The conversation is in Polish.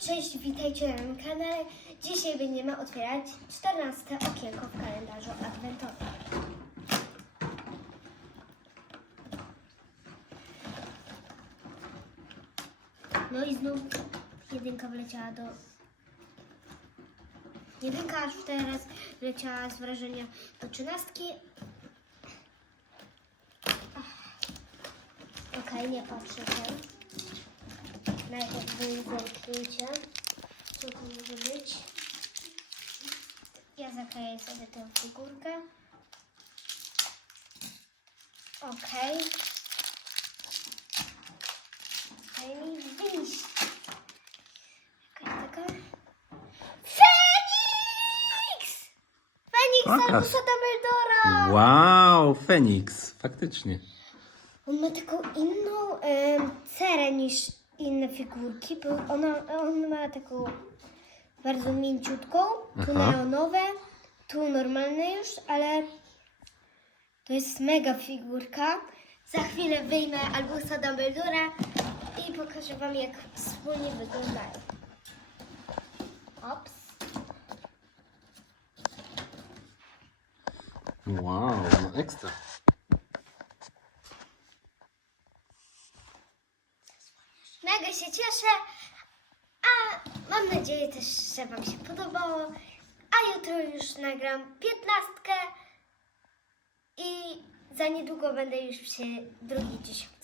cześć, witajcie na moim kanale. Dzisiaj będziemy otwierać 14 okienko w kalendarzu adwentowym. No i znów jedynka wleciała do... Jedynka aż teraz wleciała z wrażenia do trzynastki. Okej, nie patrzę tam. Najpierw wy zerknijcie, co to może być. Ja zakleję sobie tę figurkę. Okej. Daj mi wyjść. Jaka taka... Feniks! Feniks Pokaż. Albusa Dumbledora! Wow, Feniks, faktycznie. On ma taką inną em, cerę niż inne figurki, bo ona, on ma taką bardzo mięciutką, tu Aha. neonowe, tu normalne już, ale to jest mega figurka. Za chwilę wyjmę Albusa Dumbledora i pokażę Wam, jak wspólnie wyglądają. Ops. Wow, no ekstra. Mega się cieszę, a mam nadzieję też, że Wam się podobało. A jutro już nagram piętnastkę i za niedługo będę już przy drugiej dziesiątce.